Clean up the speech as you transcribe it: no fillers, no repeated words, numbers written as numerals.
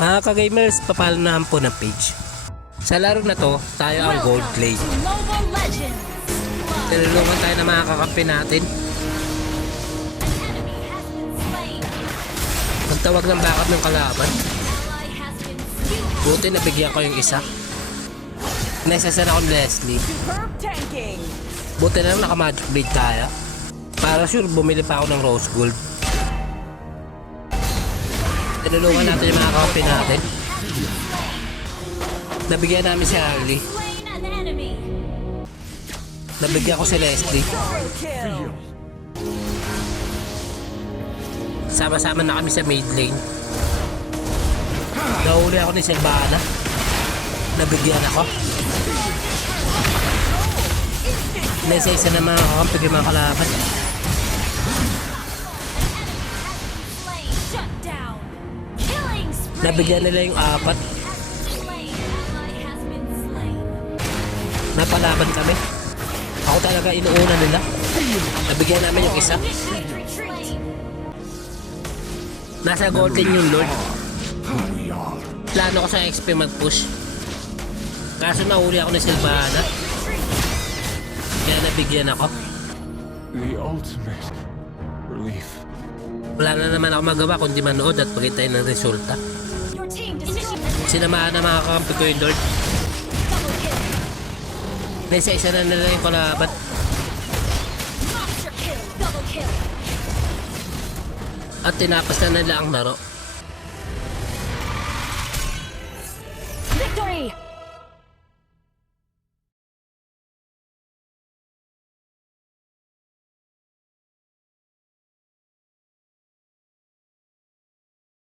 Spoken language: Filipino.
Mga ka-gamers, papalanahan po ng page. Sa laro na to, tayo ang gold plate. Nilulungan tayo ng mga kakampi natin. Ang tawag ng backup ng kalaban. Buti nabigyan ko yung isa. Nasasan ako ni Leslie. Buti na lang naka-magic blade tayo. Para sure, bumili pa ako ng rose gold. Tinulungan natin yung mga kakampi natin. Nabigyan namin si Harley. Nabigyan ko si Leslie. Sama-sama na kami sa mid lane. Nahuli ako ni Sylvana. Nabigyan ako. Nasa-isa na mga kakampi yung mga kalaban. Nabigyan nila yung 4. Napalaban kami. Ako talaga inuuna nila. Nabigyan namin yung isa. Nasa golden yung Lord. Plano ko sa XP mag-push. Kaso nahuli ako ni Sylvana. Kaya nabigyan ako. The ultimate relief. Wala na naman ako magawa kundi manood at pagintay ng resulta. Sinamahan na mga kakampi ko yung Lord. Nasa-isa na nila yung kalaban. At tinapas na nila ang laro. Victory!